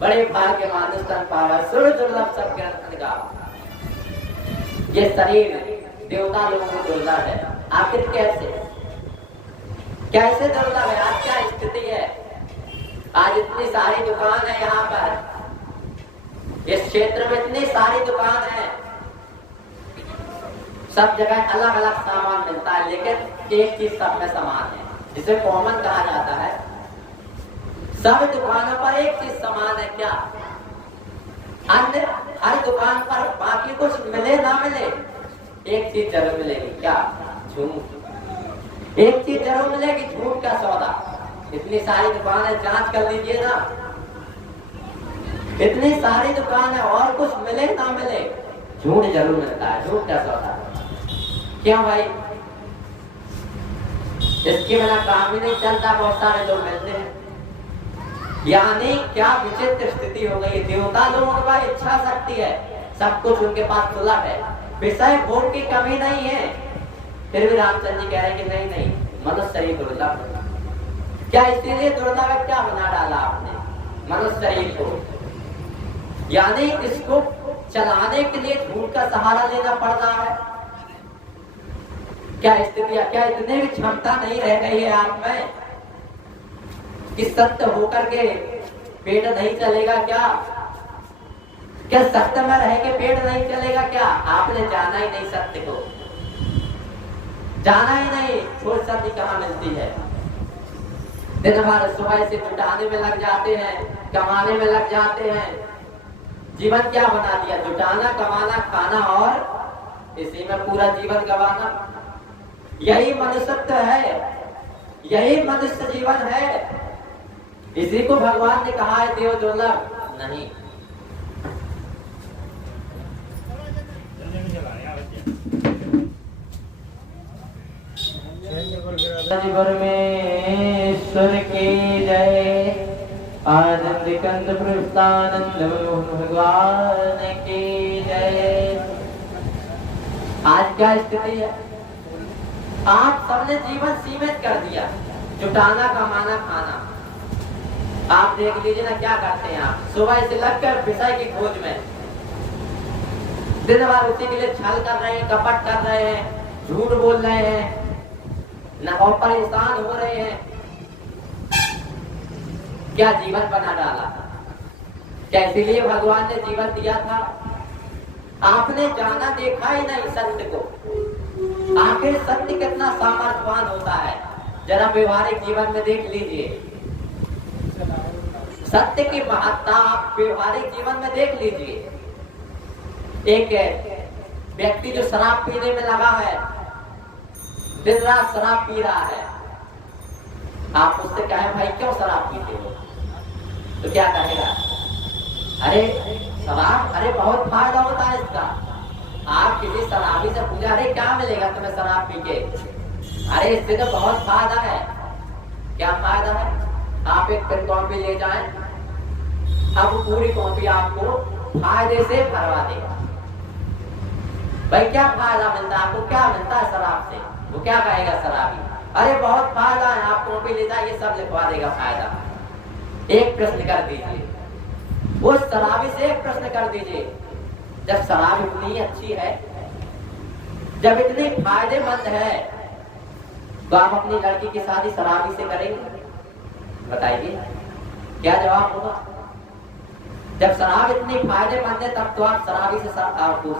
बड़े भाग्य मानुष तन पावा, सुर दुर्लभ सब ज्ञान का। ये शरीर देवता लोगों को दुर्लभ है, आखिर कैसे कैसे दुर्लभ है? आज क्या स्थिति है? आज इतनी सारी दुकान है, यहाँ पर इस क्षेत्र में इतनी सारी दुकान है, सब जगह अलग अलग सामान मिलता है, लेकिन एक चीज सब में समान है, जिसे कॉमन कहा जाता है। सब दुकानों पर एक चीज समान है, क्या? अन्य हर दुकान पर बाकी कुछ मिले ना मिले, एक चीज जरूर मिलेगी, क्या? झूठ। एक चीज जरूर मिलेगी, झूठ का सौदा। इतनी सारी दुकान है, जांच कर लीजिए ना, इतनी सारी दुकान है और कुछ मिले ना मिले, झूठ जरूर मिलता है, झूठ का सौदा। क्यों भाई? इसके बिना काम ही नहीं चलता, बहुत सारे लोग मिलते हैं। यानी क्या विचित्र स्थिति हो गई। देवता लोगों के पास इच्छा शक्ति है, सब कुछ उनके पास सुलभ है, विषय भोग की कमी नहीं है, फिर भी रामचंद्र जी कह रहे हैं कि नहीं नहीं, मनुष्य शरीर दुर्लभ है। क्या इसीलिए दुर्लभ है? क्या बना डाला आपने मनुष्य शरीर को? यानी इसको चलाने के लिए झूठ का सहारा लेना पड़ रहा है। क्या स्थिति, क्या इतने भी क्षमता नहीं रह गई है आप में कि सत्य होकर के पेट नहीं चलेगा? क्या सत्य में रह के पेट नहीं चलेगा? क्या आपने जाना ही नहीं सत्य को, जाना ही नहीं। फुर्सत कहाँ मिलती है? दिन भर सुबह से जुटाने में लग जाते हैं, कमाने में लग जाते हैं। जीवन क्या बना दिया? जुटाना, कमाना, खाना और इसी में पूरा जीवन गवाना। यही मनुष्यत्व है, यही मनुष्य जीवन है। इसी को भगवान ने कहा है देव दुर्लभ नहीं। परमेश्वर की जय, आनंद कंद प्रभुतानंद भगवान की जय। आज क्या स्थिति है? आप सबने जीवन सीमित कर दिया, जुटाना, कमाना, खाना। आप देख लीजिए ना क्या करते हैं आप, सुबह से लगकर विषय की खोज में दिन भर उसी के लिए छल कर रहे हैं, कपट कर रहे हैं, झूठ बोल रहे हैं न, और परेशान हो रहे हैं। क्या जीवन बना डाला? क्या इसीलिए भगवान ने जीवन दिया था? आपने जाना, देखा ही नहीं सत्य को। आखिर सत्य कितना सामर्थ्यवान होता है, जरा व्यवहारिक जीवन में देख लीजिए। सत्य की महत्ता आप व्यवहारिक जीवन में देख लीजिए। एक व्यक्ति जो शराब पीने में लगा है, दिन रात शराब पी रहा है, आप उससे कहें भाई क्यों शराब पीते हो, तो क्या कहेगा? अरे शराब, अरे बहुत फायदा होता है इसका। आप किसी शराबी से पूछा, अरे क्या मिलेगा तुम्हें शराब पी के? अरे इससे तो बहुत फायदा है। क्या फायदा है? आप एक पेन कॉपी ले जाएं, अब पूरी कॉपी आपको फायदे से भरवा देगा। भाई क्या फायदा मिलता है आपको? क्या मिलता है शराब से? वो क्या कहेगा शराबी? अरे बहुत फायदा है, आप कॉपी ले जाइए, सब लिखवा देगा फायदा। एक प्रश्न कर दीजिए, उस शराबी से एक प्रश्न कर दीजिए, जब शराब इतनी अच्छी है, जब इतनी फायदेमंद है, तो आप अपनी लड़की की शादी शराबी से करेंगे? बताइए क्या जवाब होगा? जब शराब इतनी फायदेमंद है तब तो आप शराबी से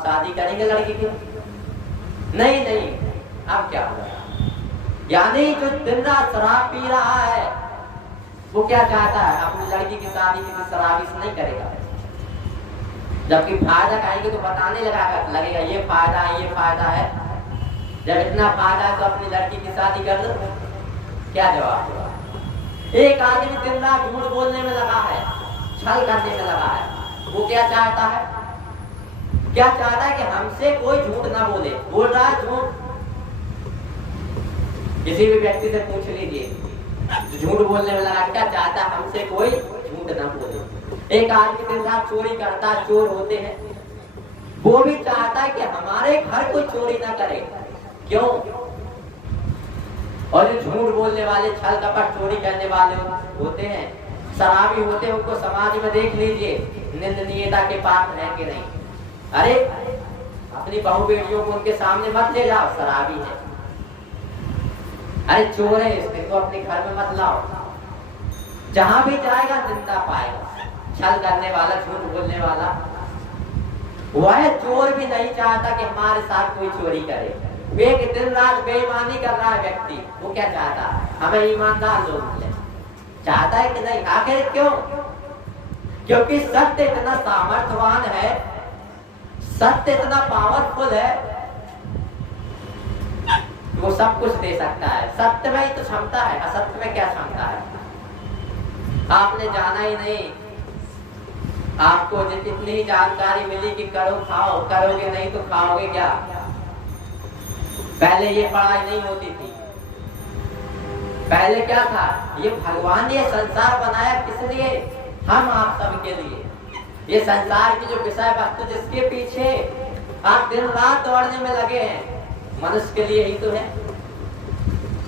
शादी करेंगे लड़की की? नहीं नहीं। अब क्या होगा? यानी जो दिन रात शराब पी रहा है वो क्या चाहता है? अपनी लड़की की शादी किसी शराबी से नहीं करेगा। जबकि फायदा कहेंगे तो बताने लगेगा ये फायदा है, ये फायदा है। जब इतना फायदा है तो अपनी लड़की की शादी कर लो। क्या जवाब होगा? एक आदमी दिन रात झूठ बोलने में लगा है, छल करने में लगा है, वो क्या चाहता है? क्या चाहता है कि हमसे कोई झूठ ना बोले। बोल रहा है झूठ। किसी भी व्यक्ति से पूछ लीजिए, झूठ बोलने में लगा, क्या चाहता है? हमसे कोई झूठ ना बोले। एक आदमी दिन रात चोरी करता है, चोर होते हैं, वो भी चाहता है कि हमारे घर कोई चोरी ना करे। क्यों? और जो झूठ बोलने वाले, छल कपट चोरी करने वाले होते हैं, शराबी होते उनको समाज में देख लीजिए, निंदनीयता के पात्र है कि नहीं। अरे अपनी बहू बेटियों को उनके सामने मत ले जाओ, शराबी है। अरे चोर है, इसको अपने घर में मत लाओ। जहां भी जाएगा निंदा पाएगा। छल करने वाला, झूठ बोलने वाला, वह चोर भी नहीं चाहता कि हमारे साथ कोई चोरी करे। एक दिन रात बेईमानी कर रहा है व्यक्ति, वो क्या चाहता है? हमें ईमानदार लोग मिले। चाहता है कि नहीं? आखिर क्यों? क्योंकि सत्य इतना सामर्थ्यवान है, सत्य इतना पावरफुल है, वो सब कुछ दे सकता है। सत्य में ही तो क्षमता है, असत्य में क्या क्षमता है? आपने जाना ही नहीं। आपको जितनी ही जानकारी मिली कि करो खाओ, करोगे नहीं तो खाओगे क्या? पहले ये पढ़ाई नहीं होती थी। पहले क्या था? ये भगवान ने ये संसार बनाया किस लिए? हम आप सब के लिए। ये संसार की जो विषय वस्तु जिसके पीछे आप दिन रात दौड़ने में लगे हैं, मनुष्य के लिए ही तो है।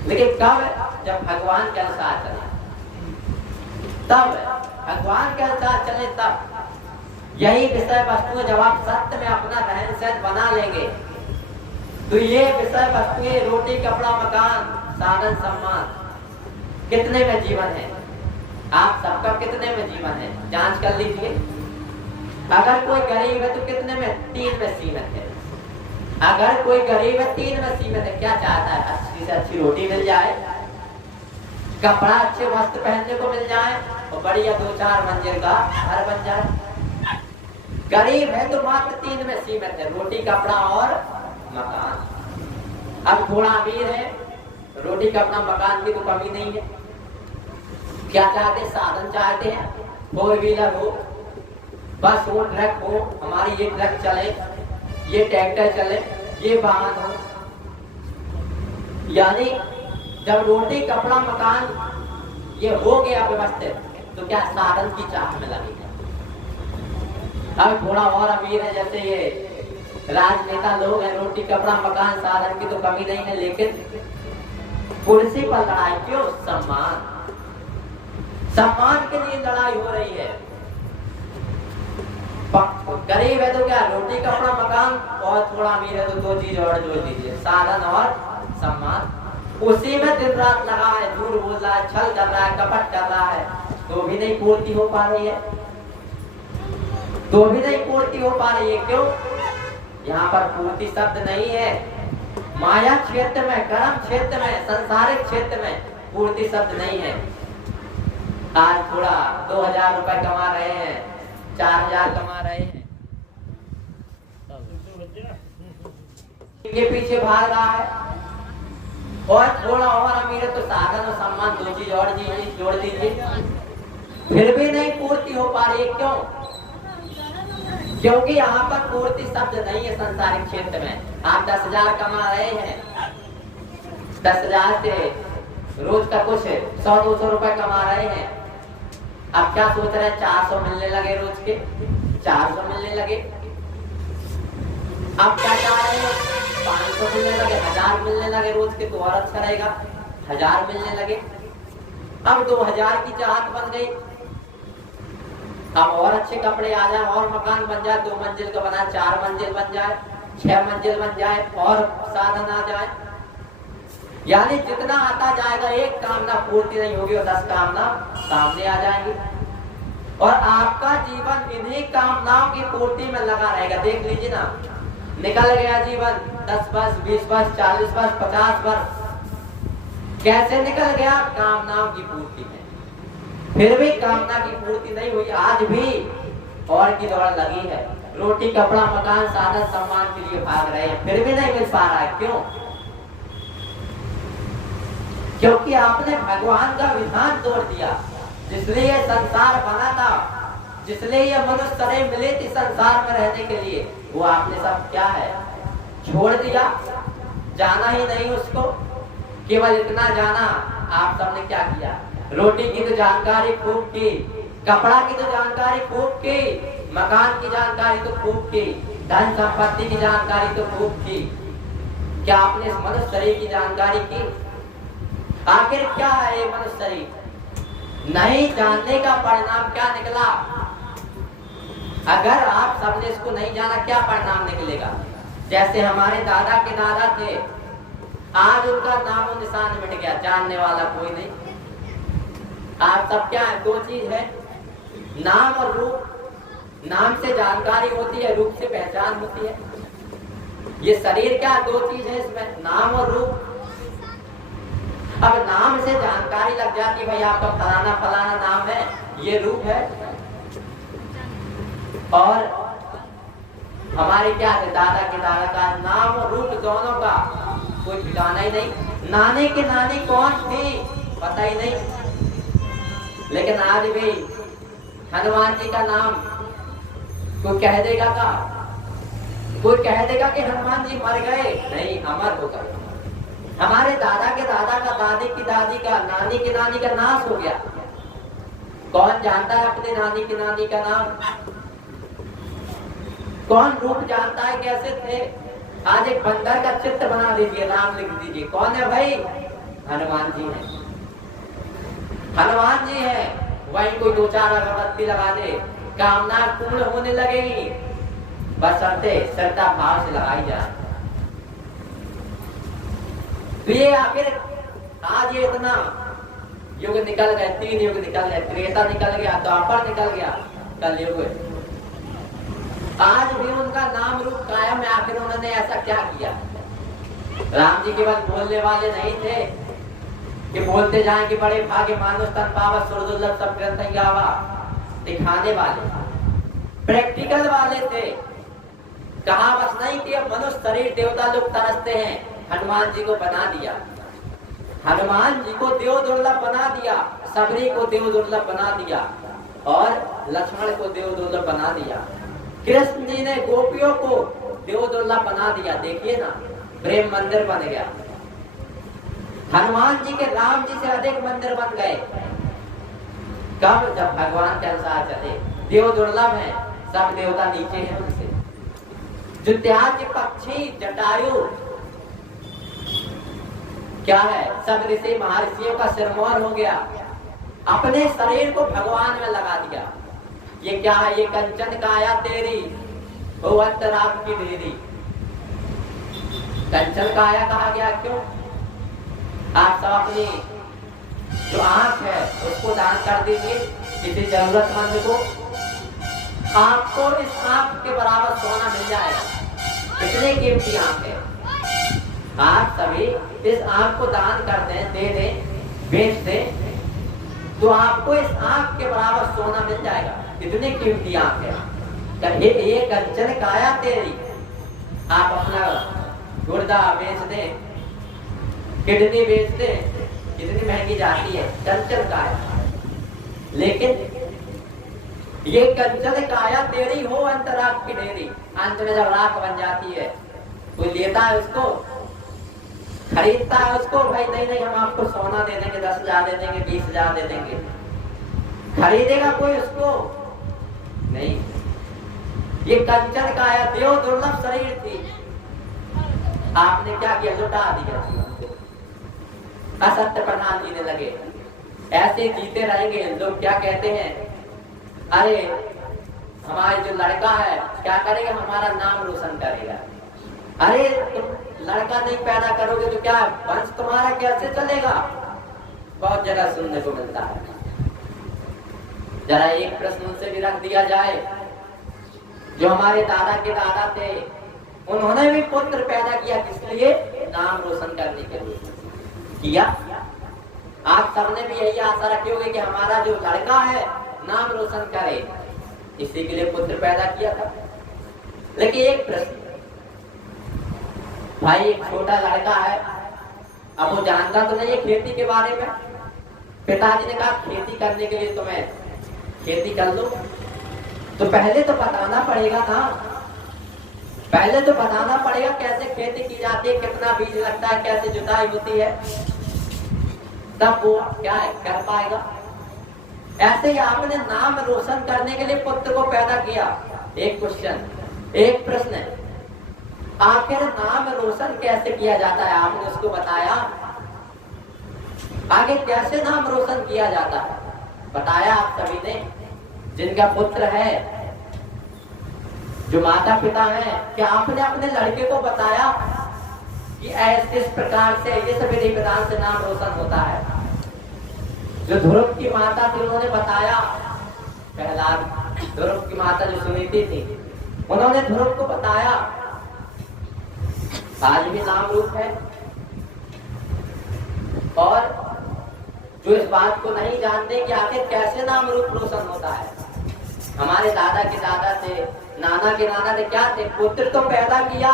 लेकिन कब? जब भगवान के अनुसार चले, तब भगवान के अनुसार चले, तब यही विषय वस्तु जब आप सत्य में अपना रहन सहन बना लेंगे तो ये विषय वस्तु, रोटी कपड़ा मकान साधन सम्मान, कितने में जीवन है? आप सबका कितने में जीवन है? जांच कर लीजिए। अगर कोई गरीब है तो कितने में? 3 में सीमित है। अगर कोई गरीब है 3 में सीमित है, क्या चाहता है? अच्छी से अच्छी रोटी मिल जाए, कपड़ा अच्छे वस्त्र पहनने को मिल जाए और बढ़िया 2-4 मंजिल का घर बन जाए। गरीब है तो मात्र 3 में सीमित है, रोटी कपड़ा और मकान। अब थोड़ा अमीर है, रोटी कपड़ा मकान की तो कमी नहीं है। क्या चाहते? साधन चाहते हैं, 4 व्हीलर हो, बस हो, ट्रक हो, हमारी ये ट्रक चले, ये ट्रैक्टर चले, ये वाहन हो। यानी जब रोटी कपड़ा मकान ये हो गया व्यवस्थित, तो क्या साधन की चाह में लगेगा। अब थोड़ा और अमीर है, जैसे ये राजनेता लोग हैं, रोटी कपड़ा मकान साधन की तो कमी नहीं है, लेकिन कुर्सी पर लड़ाई क्यों? सम्मान, सम्मान के लिए लड़ाई हो रही है। गरीब है तो क्या? रोटी कपड़ा मकान, और थोड़ा अमीर है तो 2 चीज और जोड़ दीजिए, साधन और सम्मान। उसी में दिन रात लगा है, झूठ बोल रहा है, छल कर रहा है, कपट कर रहा है, तो भी नहीं पूर्ति हो पा रही है, तो भी नहीं पूर्ति हो पा रही है। क्यों? यहाँ पर पूर्ति शब्द नहीं है। माया क्षेत्र में, कर्म क्षेत्र में, संसारिक क्षेत्र में पूर्ति शब्द नहीं है। आज थोड़ा 2000 रुपए कमा रहे हैं, 4000 कमा रहे हैं, ये पीछे भाग रहा है, और थोड़ा और अमीर है तो साधन और सम्मान 2 चीज और जोड़ दीजिए, फिर भी नहीं पूर्ति हो पा रही है। क्यों? क्योंकि यहाँ पर पूर्ति शब्द नहीं है। संसारिक क्षेत्र में आप 10,000 कमा रहे हैं, 10,000 से रोज का कुछ 100-200 रुपए कमा रहे हैं। अब क्या सोच रहे हैं? 400 मिलने लगे रोज के, 400 मिलने लगे। अब क्या चाह रहे हैं? 500 मिलने लगे, 1000 मिलने लगे रोज के, तो और अच्छा रहेगा, 1000 मिलने लगे। अब 2000 की चाहत बन गई। अब और अच्छे कपड़े आ जाए, और मकान बन जाए, 2 मंजिल का बना, 4 मंजिल बन जाए, 6 मंजिल बन जाए, और साधन आ जाए। यानी जितना आता जाएगा, एक कामना पूर्ति नहीं होगी और 10 कामना सामने आ जाएंगी, और आपका जीवन इन्हीं कामनाओं की पूर्ति में लगा रहेगा। देख लीजिए ना, निकल गया जीवन 10 वर्ष, 20 वर्ष, 40 वर्ष, 50 वर्ष, कैसे निकल गया? कामनाओं की पूर्ति में। फिर भी कामना की पूर्ति नहीं हुई, आज भी और की दौड़ लगी है। रोटी कपड़ा मकान साधन सम्मान के लिए भाग रहे हैं, फिर भी नहीं मिल पा रहा है। क्यों? क्योंकि आपने भगवान का विधान तोड़ दिया, जिसलिए संसार बना था, जिसलिए ये मनुष्य शरीर मिले थे संसार में रहने के लिए, वो आपने सब क्या है? छोड़ दिया, जाना ही नहीं उसको। केवल इतना जाना, आप सबने क्या किया? रोटी की तो जानकारी खूब की, कपड़ा की तो जानकारी खूब की, मकान की जानकारी तो खूब की, धन संपत्ति की जानकारी तो खूब की। क्या आपने इस मनुष्य शरीर की जानकारी की? आखिर क्या है ये मनुष्य शरीर? नहीं जानने का परिणाम क्या निकला? अगर आप सबने इसको नहीं जाना, क्या परिणाम निकलेगा? जैसे हमारे दादा के दादा थे, आज उनका नामो निशान मिट गया, जानने वाला कोई नहीं। आज सब क्या है? दो चीज है, नाम और रूप। नाम से जानकारी होती है, रूप से पहचान होती है। ये शरीर क्या, दो चीज है इसमें, नाम और रूप। अब नाम से जानकारी लग जाती है, भाई आपका फलाना फलाना नाम है, ये रूप है। और हमारे क्या थे, दादा के दादा का नाम और रूप दोनों का कोई ठिकाना ही नहीं। नाने के नानी कौन थी पता ही नहीं। लेकिन आज भी हनुमान जी का नाम कोई कह देगा का, कोई कह देगा कि हनुमान जी मर गए, नहीं, अमर हो गए। हमारे दादा के दादा का, दादी की दादी का, नानी की नानी का नाश हो गया। कौन जानता है अपने नानी की नानी का नाम? कौन रूप जानता है, कैसे थे? आज एक बंदर का चित्र बना दीजिए, नाम लिख दीजिए, कौन है भाई? हनुमान जी है। हनुमान जी है। वही कोई दो चार अगरबत्ती लगा दे, कामना पूर्ण होने लगेगी, बस श्रद्धा भाव से लगाई जाए। तो ये आखिर आज ये इतना युग निकल गए, 3 युग निकल गए, त्रेता निकल गया, द्वापर निकल गया, कलयुग। आज भी उनका नाम रूप कायम है। आखिर उन्होंने ऐसा क्या किया? राम जी केवल बोलने वाले नहीं थे कि बोलते जाए कि बड़े भाग्य मानुष तन पावा सुरदुर्लभ सब ग्रंथ गावा। दिखाने वाले, प्रैक्टिकल वाले थे। कहा बस नहीं कि अब मनुष्य शरीर देवता लोग तरसते हैं, हनुमान जी को बना दिया। हनुमान जी को देव दुर्लभ बना दिया, सबरी को देव दुर्लभ बना दिया और लक्ष्मण को देव दुर्लभ बना दिया। कृष्ण जी ने गोपियों को देव दुर्लभ बना दिया। देखिए ना, प्रेम मंदिर बन गया। हनुमान जी के राम जी से अधिक मंदिर बन गए। कब? जब भगवान के अनुसार चले। देव दुर्लभ है, सब देवता नीचे हैं उनसे। जो त्याग पक्षी जटायु क्या है, सब ऋषि महर्षियों का सिरमौर हो गया, अपने शरीर को भगवान में लगा दिया। ये क्या है? ये कंचन काया तेरी हो अंतराम की देरी। कंचन काया कहा गया क्यों? आप सब अपनी जो आंख है उसको दान कर दीजिए किसी जरूरतमंद को, आपको इस आंख के बराबर सोना मिल जाएगा। कितनी कीमती आंख है। आप सभी इस आंख को दान कर दें, दे दें, बेच दें, तो आपको इस आंख के बराबर सोना मिल जाएगा। कितनी कीमती आंख है। ये कंचन काया तेरी। आप अपना गुर्दा बेच दें, किडनी बेच दें, कितनी महंगी जाती है कंचन काया। लेकिन ये कंचन काया तेरी हो अंतराग की ढेरी। अंत में जब राख बन जाती है, कोई लेता है उसको, खरीदता है उसको, भाई नहीं नहीं हम आपको सोना दे देंगे, 10,000 दे देंगे, 20,000 दे देंगे। खरीदेगा कोई उसको? नहीं। ये कंचन काया देव दुर्लभ शरीर थी, आपने क्या किया? लुटा दिया। असत्य प्रधान जीने लगे। ऐसे जीते रहेंगे। लोग क्या कहते हैं? अरे हमारे जो लड़का है क्या करेगा? हमारा नाम रोशन करेगा। अरे तुम लड़का नहीं पैदा करोगे तो क्या वंश तुम्हारा कैसे चलेगा? बहुत जगह सुनने को मिलता है। जरा एक प्रश्न उनसे भी रख दिया जाए, जो हमारे दादा के दादा थे, उन्होंने भी पुत्र पैदा किया, किस लिए? नाम रोशन करने के लिए किया। आप सबने भी यही आशा रखी होगी कि हमारा जो लड़का है नाम रोशन करे, इसी के लिए पुत्र पैदा किया था। लेकिन एक प्रश्न, भाई एक छोटा लड़का है, अब वो जानता तो नहीं है खेती के बारे में। पिताजी ने कहा खेती करने के लिए तुम्हें खेती कर लो, तो पहले तो बताना पड़ेगा ना, पहले तो बताना पड़ेगा कैसे खेती की जाती है, कितना बीज लगता है, कैसे जुताई होती है, तब वो क्या है कर पाएगा। ऐसे ही आपने नाम रोशन करने के लिए पुत्र को पैदा किया। एक क्वेश्चन, एक प्रश्न है, आखिर नाम रोशन कैसे किया जाता है? आपने उसको बताया। आगे कैसे नाम रोशन किया जाता है? बताया आप सभी ने, जिनका पुत्र है, जो माता पिता हैं, क्या आपने अपने लड़के को बताया कि ऐसे इस प्रकार से ये सब विधि विधान से नाम रोशन होता है? जो ध्रुव की माता थी उन्होंने बताया, प्रहलाद ध्रुव की माता जो सुनीति थी, उन्होंने ध्रुव को बताया। आज भी नाम रूप है। और जो इस बात को नहीं जानते कि आखिर कैसे नाम रूप रोशन होता है, हमारे दादा के दादा थे, नाना के नाना थे, क्या थे? पुत्र तो पैदा किया,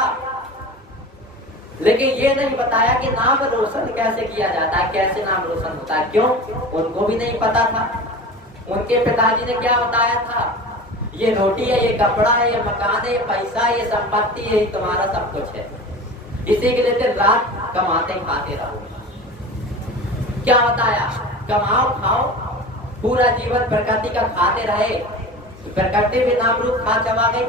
लेकिन ये नहीं बताया कि नाम रोशन कैसे किया जाता है, कैसे नाम रोशन होता है। क्यों? उनको भी नहीं पता था। उनके पिताजी ने क्या बताया था? ये रोटी है, ये कपड़ा है, ये मकान है, ये पैसा है, ये संपत्ति है, ये तुम्हारा सब कुछ है। इसी के लिए रात कमाते खाते रहो। क्या बताया? कमाओ खाओ, पूरा जीवन प्रकृति का खाते रहे। प्रकृति भी नाम रूप खा चबा गई।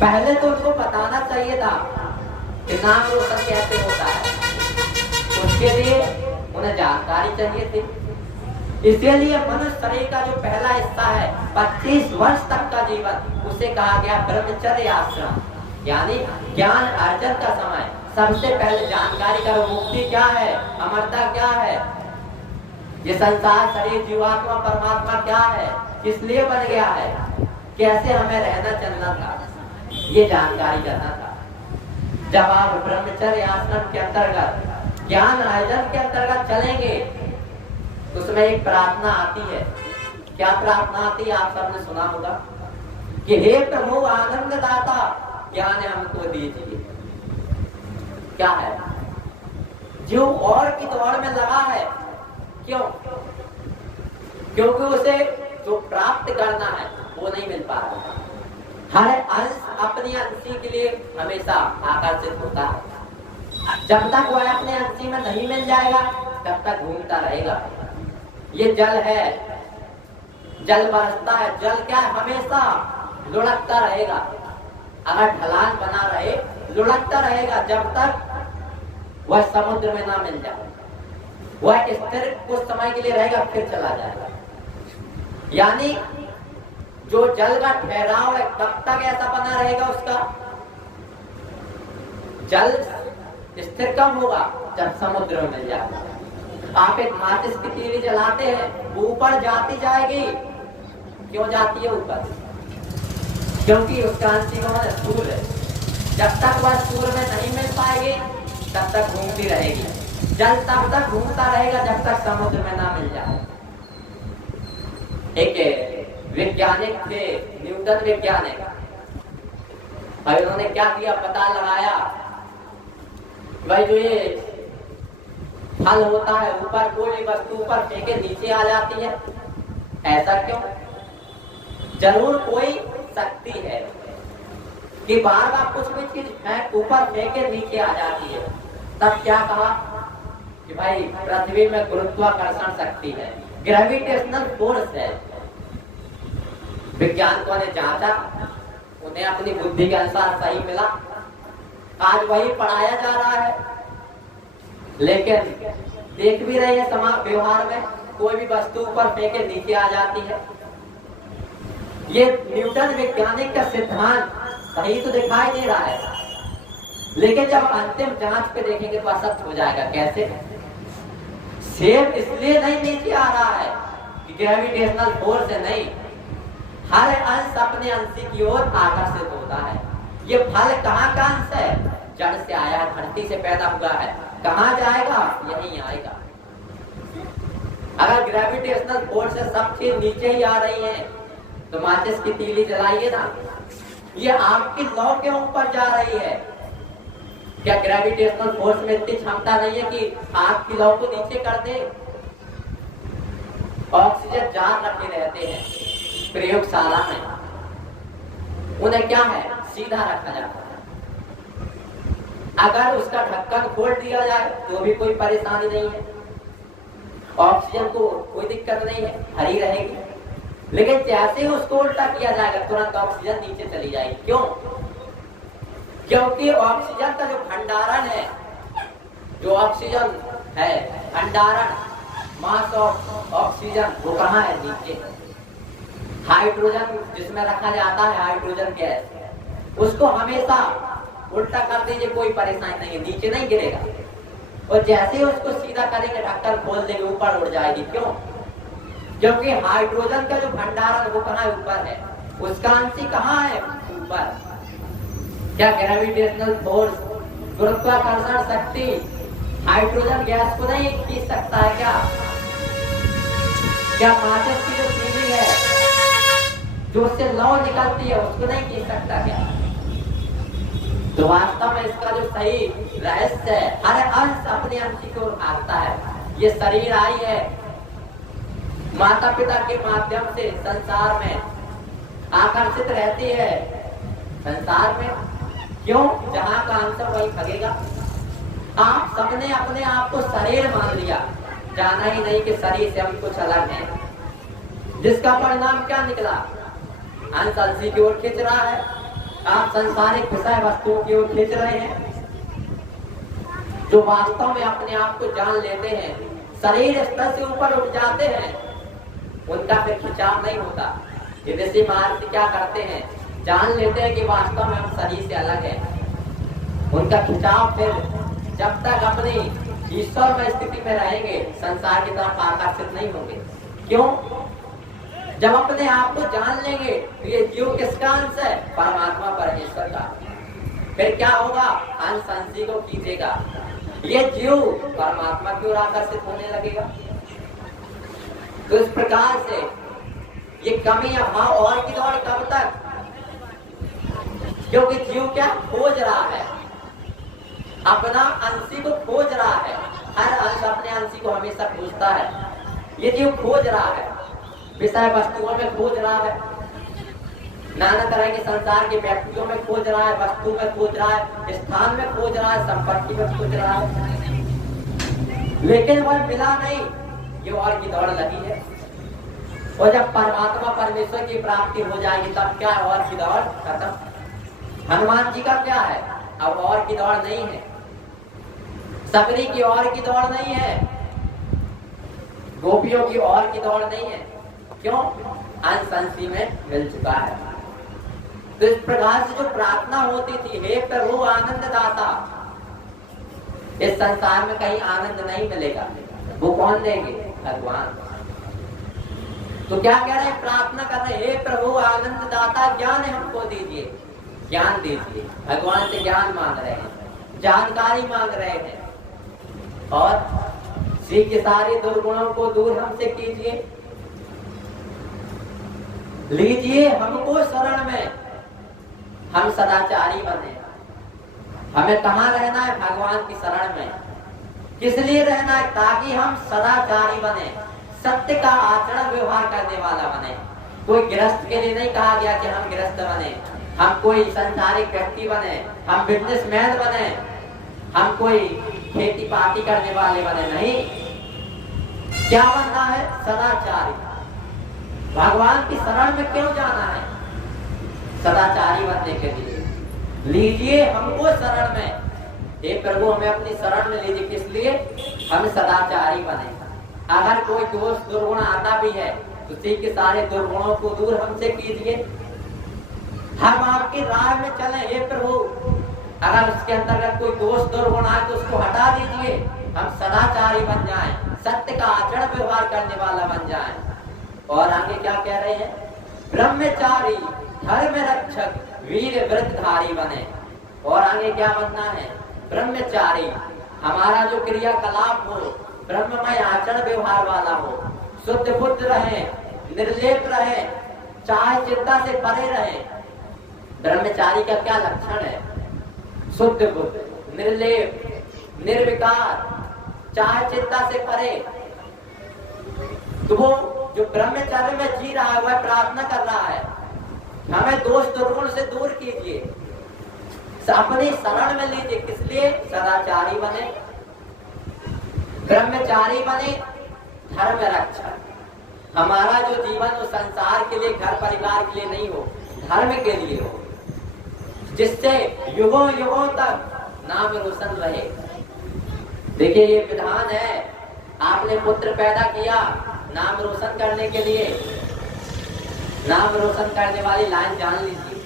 पहले तो उनको बताना चाहिए था कि नाम रोशन कैसे होता है, उसके लिए उन्हें जानकारी चाहिए थी। इसीलिए मनुष्य शरीर का जो पहला हिस्सा है 25 वर्ष तक का जीवन, उसे कहा गया ब्रह्मचर्य आश्रम, यानी ज्ञान अर्जन का समय। सबसे पहले जानकारी का मुक्ति क्या है, अमरता क्या है, ये संसार शरीर जीवात्मा परमात्मा क्या है, किस लिए बन गया है, कैसे हमें रहना चलना था, ये जानकारी करना था। जब आप ब्रह्मचर्य आश्रम के अंतर्गत ज्ञान अर्जन के अंतर्गत चलेंगे, उसमें एक प्रार्थना आती है। क्या प्रार्थना आती है? आप सबने सुना होगा कि हे प्रभु आनंद दाता, ज्ञान हमको दीजिए। क्या है? जो और की दौड़ में लगा है, क्यों? क्योंकि उसे जो प्राप्त करना है वो नहीं मिल पा रहा। हर अंश अपनी अंशी के लिए हमेशा आकर्षित होता है। जब तक वह अपने अंशी में नहीं मिल जाएगा, तब तक घूमता रहेगा। ये जल है, जल बरसता है, जल क्या है? हमेशा लुढ़कता रहेगा। अगर ढलान बना रहे, लुढ़कता रहेगा जब तक वह समुद्र में ना मिल जाए। वह स्थिर कुछ समय के लिए रहेगा, फिर चला जाएगा। यानी जो जल का ठहराव है, कब तक ऐसा बना रहेगा? उसका जल स्थिर कब होगा? जब समुद्र में मिल जाएगा। आप एक माचिस की तीली जलाते हैं, वो ऊपर जाती जाएगी। क्यों जाती है ऊपर? क्योंकि उसका अंशी कौन है? सूर्य है। जब तक वह सूर्य में नहीं मिल पाएगी, तब तक घूमती रहेगी। जल तब तक घूमता रहेगा जब तक समुद्र में ना मिल जाए। एक वैज्ञानिक थे, न्यूटन वैज्ञानिक, और उन्होंने क्या किया? पता लगाया भाई जो ये फल होता है, ऊपर कोई वस्तु ऊपर फेंके नीचे आ जाती है, ऐसा क्यों? जरूर कोई शक्ति है कि बार बार कुछ भी चीज फेंक ऊपर फेंके नीचे आ जाती है। तब क्या कहा कि भाई पृथ्वी में गुरुत्वाकर्षण शक्ति है, ग्रेविटेशनल फोर्स है। वैज्ञानिकों ने जांचा, उन्हें अपनी बुद्धि के अनुसार सही मिला। आज वही पढ़ाया जा रहा है, लेकिन देख भी रहे हैं समाज व्यवहार में, कोई भी वस्तु ऊपर फेंके नीचे आ जाती है। ये न्यूटन वैज्ञानिक का सिद्धांत सही तो दिखाई दे रहा है, लेकिन जब अंतिम जांच पे देखेंगे तो असत्य हो जाएगा। कैसे? सेब इसलिए नहीं नीचे आ रहा है कि ग्रेविटेशनल फोर्स से नहीं, हर अंश अपने अंश की ओर आकर्षित होता है। ये फल कहाँ का अंश है? जड़ से आया है, धरती से पैदा हुआ है। कहाँ जाएगा? यहीं आएगा। अगर ग्रेविटेशनल फोर्स से सब चीज नीचे ही आ रही है, तो माचिस की तीली जलाइए ना, ये आपकी लौ के ऊपर जा रही है। क्या ग्रेविटेशनल फोर्स में इतनी क्षमता नहीं है कि आग की लौ को नीचे कर दे? ऑक्सीजन जार रखे रहते हैं प्रयोगशाला में, उन्हें क्या है? सीधा रखा जाता है। अगर उसका ढक्कन खोल दिया जाए तो भी कोई परेशानी नहीं है, ऑक्सीजन को कोई दिक्कत नहीं है, हरी रहेगी। लेकिन जैसे ही उसको उल्टा किया जाएगा, तुरंत ऑक्सीजन नीचे चली जाएगी। क्यों? क्योंकि ऑक्सीजन का जो भंडारण है, जो ऑक्सीजन है भंडारण, मास ऑफ ऑक्सीजन वो कहाँ है? नीचे। हाइड्रोजन जिसमें रखा जाता है हाइड्रोजन गैस, उसको हमेशा उल्टा कर दीजिए, कोई परेशानी नहीं है, नीचे नहीं गिरेगा। और जैसे ही उसको सीधा करेंगे ढक्कन खोल देंगे, ऊपर उड़ जाएगी। क्यों? क्योंकि हाइड्रोजन का जो भंडारण वो कहाँ है? ऊपर है। उसका अंश कहाँ है? ऊपर। क्या ग्रेविटेशनल फोर्स, गुरुत्वाकर्षण शक्ति हाइड्रोजन गैस को नहीं खींच सकता है क्या? क्या माचिस की जो तीली है जो उससे लौ निकलती है उसको नहीं खींच सकता क्या? तो वास्तव में इसका जो सही रहस्य है, हर अंश अपने अंश की ओर भागता है। ये शरीर आई है माता पिता के माध्यम से संसार में आकर्षित रहती है। संसार में क्यों? जहां का अंश वही भागेगा। आप सबने अपने आप को शरीर मान लिया, जाना ही नहीं कि शरीर से हम कुछ अलग हैं, जिसका परिणाम क्या निकला? अंश अंशी की ओर खींच रहा है। आप संसारिक विषय वस्तुओं की ओर खींच रहे हैं। जो वास्तव में अपने आप को जान लेते हैं, शरीर स्तर से ऊपर उठ जाते हैं, उनका फिर खिंचाव नहीं होता। ये ऋषि महर्षि क्या करते हैं? जान लेते हैं कि वास्तव में हम शरीर से अलग हैं। उनका खिंचाव फिर जब तक अपनी ईश्वर में स्थिति में रहेंगे, संसार की तरफ आकर्षित नहीं होंगे। क्यों? जब अपने आप को जान लेंगे तो ये जीव किसका अंश है? परमात्मा परमेश्वर का। फिर क्या होगा? अंश अंशी को खींचेगा, ये जीव परमात्मा की ओर आकर्षित होने लगेगा। तो इस प्रकार से ये कमी अभाव और की दौड़ कब तक? क्योंकि जीव क्या खोज रहा है? अपना अंशी को खोज रहा है। हर अंश अपने अंशी को हमेशा खोजता है। ये जीव खोज रहा है, विषय वस्तुओं में खोज रहा है, नाना तरह के संसार के व्यक्तियों में खोज रहा है, वस्तु में खोज रहा है, स्थान में खोज रहा है, संपत्ति में खोज रहा है, लेकिन वह मिला नहीं। ये और की दौड़ लगी है। और जब परमात्मा परमेश्वर की प्राप्ति हो जाएगी तब क्या? और की दौड़ खत्म। हनुमान जी का क्या है? अब और की दौड़ नहीं है। सबरी की और की दौड़ नहीं है। गोपियों की और की दौड़ नहीं है। क्यों? अंश अंशी में मिल चुका है। तो इस प्रकार से जो प्रार्थना होती थी, हे प्रभु आनंद दाता, इस संसार में कहीं आनंद नहीं मिलेगा। वो कौन देंगे? भगवान। तो क्या कह रहे हैं? प्रार्थना कर रहे हैं, हे प्रभु आनंद दाता, ज्ञान हमको दीजिए, ज्ञान दीजिए। भगवान से ज्ञान मांग रहे हैं, जानकारी मांग रहे हैं, और श्री के सारे दुर्गुणों को दूर हमसे कीजिए, लीजिए हमको शरण में, हम सदाचारी बने। हमें कहाँ रहना है? भगवान की शरण में। किस लिए रहना है? ताकि हम सदाचारी बने, सत्य का आचरण व्यवहार करने वाला बने। कोई गृहस्थ के लिए नहीं कहा गया कि हम गृहस्थ बने, हम कोई संसारिक व्यक्ति बने, हम बिजनेसमैन बने, हम कोई खेती पाती करने वाले बने, नहीं। क्या बनना है? सदाचारी। भगवान की शरण में क्यों जाना है? सदाचारी बनने के लिए। लीजिए हमको शरण में, हे प्रभु हमें अपनी शरण में लीजिए। किस लिए? हम सदाचारी बने। अगर कोई दोष दुर्गुण आता भी है तो उसी के सारे दुर्गुणों को दूर हमसे कीजिए। हम आपकी राह में चले, हे प्रभु। अगर उसके अंतर्गत कोई दोष दुर्गुण आए तो उसको हटा दीजिए। हम सदाचारी बन जाएं, सत्य का आचरण व्यवहार करने वाला बन जाएं। और आगे क्या कह रहे हैं? ब्रह्मचारी, धर्म रक्षक, वीर व्रतधारी बने। और आगे क्या बनना है? ब्रह्मचारी। हमारा जो क्रियाकलाप हो ब्रह्ममय आचरण व्यवहार वाला हो, शुद्ध बुद्ध रहे, निर्लेप रहे, चाहे चिंता से परे रहे। ब्रह्मचारी का क्या लक्षण है? शुद्ध बुद्ध, निर्लेप, निर्विकार, चाहे चिंता से परे। तो वो जो ब्रह्मचर्य में जी रहा है वह प्रार्थना कर रहा है, हमें दोष दुर्गुण से दूर कीजिए, अपनी शरण में लीजिए। किस लिए? सदाचारी बने, ब्रह्मचारी बने, धर्म रक्षक। हमारा जो जीवन वो संसार के लिए, घर परिवार के लिए नहीं हो, धर्म के लिए हो, जिससे युगों युगों तक नाम रोशन रहे। देखिए ये विधान है आपने पुत्र पैदा किया नाम रोशन करने के लिए, नाम रोशन करने वाली लाइन जान लीजिए।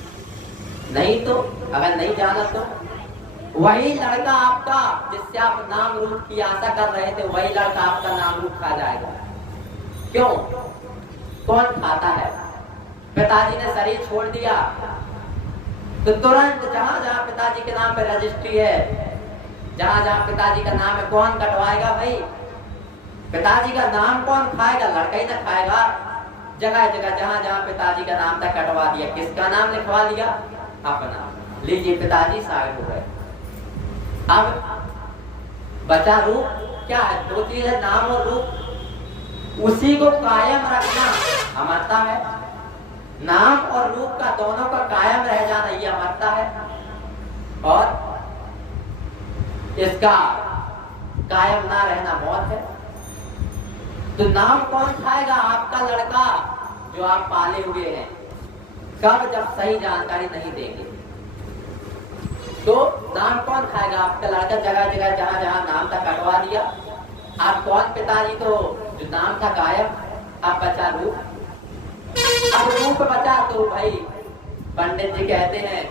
नहीं तो अगर नहीं जाना तो वही लड़का आपका जिससे आप नाम रूप की आशा कर रहे थे, वही लड़का आपका नाम रूप खा जाएगा। क्यों? कौन खाता है? पिताजी ने शरीर छोड़ दिया तो तुरंत जहां जहां पिताजी के नाम पर रजिस्ट्री है, जहां जहां पिताजी का नाम है, कौन कटवाएगा भाई? पिताजी का नाम कौन खाएगा? लड़का ही ना खाएगा। जगह जगह जहां जहां पिताजी का नाम था कटवा दिया। किसका नाम लिखवा दिया? अपना। लीजिए पिताजी साबित हो गए। अब बचा रूप। क्या है? दो चीज है, नाम और रूप। उसी को कायम रखना अमरता है। नाम और रूप का दोनों का कायम रह जाना ये अमरता है, और इसका कायम ना रहना मौत है। तो नाम कौन खाएगा? आपका लड़का जो आप पाले हुए हैं। कब? जब सही जानकारी नहीं देंगे तो नाम कौन खाएगा? आपका लड़का। जगह जगह जहां जहां नाम था कटवा दिया। आप कौन? पिताजी तो जो नाम था गायब, अब बचा रूप। अब रूप बचा तो भाई पंडित जी कहते हैं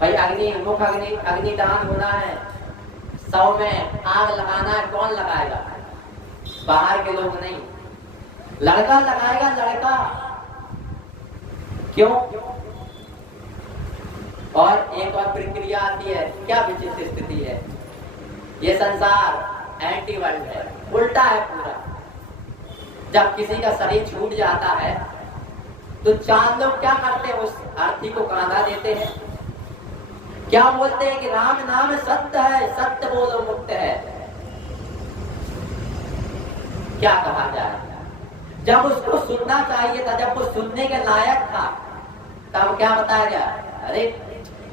भाई मुख अग्निदान होना है, 100 में आग लगाना है। कौन लगाएगा? बाहर के लोग नहीं, लड़का लगाएगा। लड़का क्यों? और एक और प्रक्रिया आती है। क्या विचित्र स्थिति है ये! संसार एंटी वर्ल्ड है, उल्टा है पूरा। जब किसी का शरीर छूट जाता है तो 4 लोग क्या करते हैं? उस अर्थी को कांधा देते हैं। क्या बोलते हैं कि राम नाम सत्य है, सत्य बोलो मुक्त है। क्या कहा जाए? जब उसको सुनना चाहिए था, जब वो सुनने के लायक था, तब क्या बताया गया? अरे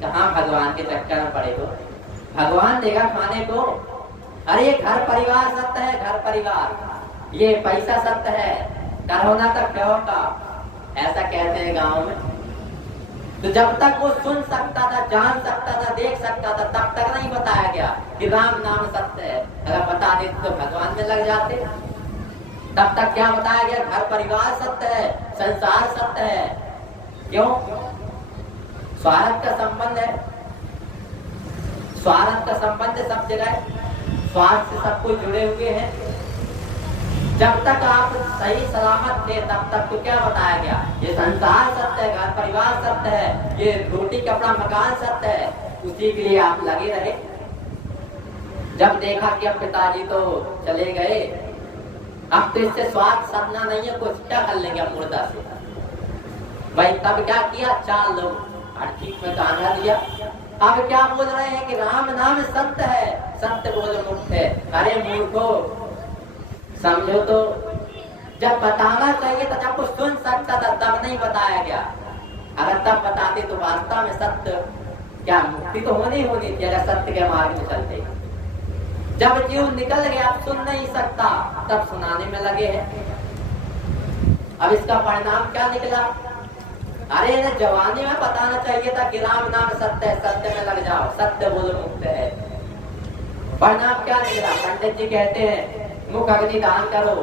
कहाँ भगवान के चक्कर में पड़े हो, भगवान देगा खाने को। अरे घर परिवार सत्य है, घर परिवार। ये पैसा सत्य है, करोना तक क्या होगा, ऐसा कहते हैं गांव में। तो जब तक वो सुन सकता था, जान सकता था, देख सकता था, तब तक नहीं बताया गया कि राम नाम सत्य है। अगर बता देते तो भगवान में लग जाते। तब तक क्या बताया गया? घर परिवार सत्य है, संसार सत्य है। क्यों? स्वार्थ का संबंध है। स्वार्थ का संबंध सब जगह, स्वार्थ से सब कुछ जुड़े हुए हैं। जब तक आप सही सलामत थे तब तक तो क्या बताया गया? ये संसार सत्य है, घर परिवार सत्य है, ये रोटी कपड़ा मकान सत्य है। उसी के लिए आप लगे रहे। जब देखा कि अब पिताजी तो चले गए, अब तो इससे स्वार्थ सपना नहीं है, कुछ क्या कर लेंगे मुर्दा से भाई। तब क्या किया? 4 लोग ठीक में कांधा दिया। अब क्या बोल रहे हैं कि राम नाम सत्य है, सत्य बोलो मुक्त है। अरे मूर्खो, समझो तो। जब बताना चाहिए था, जब कुछ सुन सकता था, तब नहीं बताया गया। अगर तब बताते तो वास्तव में सत्य क्या मुक्ति तो होनी थी, अगर सत्य के मार्ग में चलते। जब जीव निकल गया, अब सुन नहीं सकता, तब सुनाने में लगे हैं। अब इसका परिणाम क्या निकला? अरे इन्हें जवानी में बताना चाहिए था कि राम नाम सत्य है, सत्य में लग जाओ, सत्य बोलो मुक्त है। परिणाम क्या निकला? पंडित जी कहते हैं मुख अग्नि दान करो,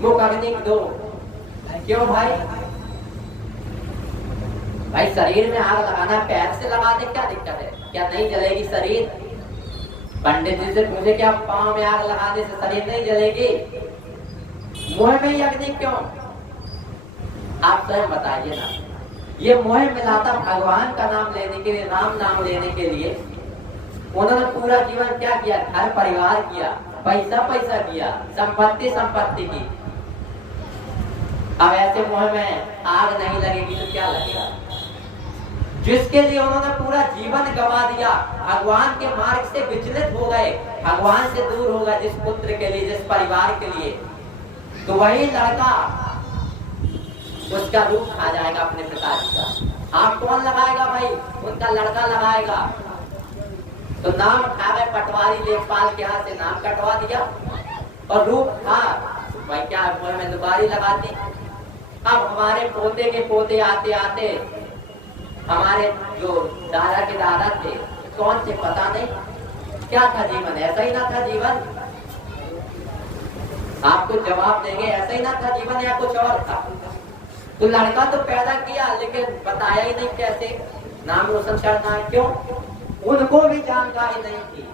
मुख अग्नि दो। क्यों भाई? भाई शरीर में आग लगाना, पैर से लगा दे, क्या दिक्कत है? क्या नहीं जलेगी शरीर? पंडित जी से पूछे क्या पांव में आग लगाने से शरीर नहीं जलेगी? मुंह में ही अग्नि क्यों? आप स्वयं बताइए ना। ये मोह मिला था भगवान का नाम लेने के लिए, राम नाम लेने के लिए। उन्होंने पूरा जीवन क्या किया? घर परिवार किया, पैसा किया, संपत्ति की। अब ऐसे मोह में आग नहीं लगेगी तो क्या लगेगा? जिसके लिए उन्होंने पूरा जीवन गवा दिया, भगवान के मार्ग से विचलित हो गए, भगवान से दूर हो गए, जिस पुत्र के लिए, जिस परिवार के लिए, तो वही लड़का उसका रूप खा जाएगा अपने पिताजी का। आप कौन लगाएगा भाई? उनका लड़का लगाएगा। तो नाम खा गए, पटवारी लेखपाल के हाथ से नाम कटवा दिया और रूप खा भाई। क्या मुंह में दुबारी लगाती। अब हमारे पोते के पोते आते आते हमारे जो दादा के दादा थे, कौन से पता नहीं क्या था जीवन, ऐसा ही ना था जीवन। आपको जवाब देंगे ऐसा ही ना था जीवन या कुछ और था। तो लड़का तो पैदा किया लेकिन बताया ही नहीं कैसे नाम रोशन करना है। क्यों? उनको भी जानकारी नहीं थी।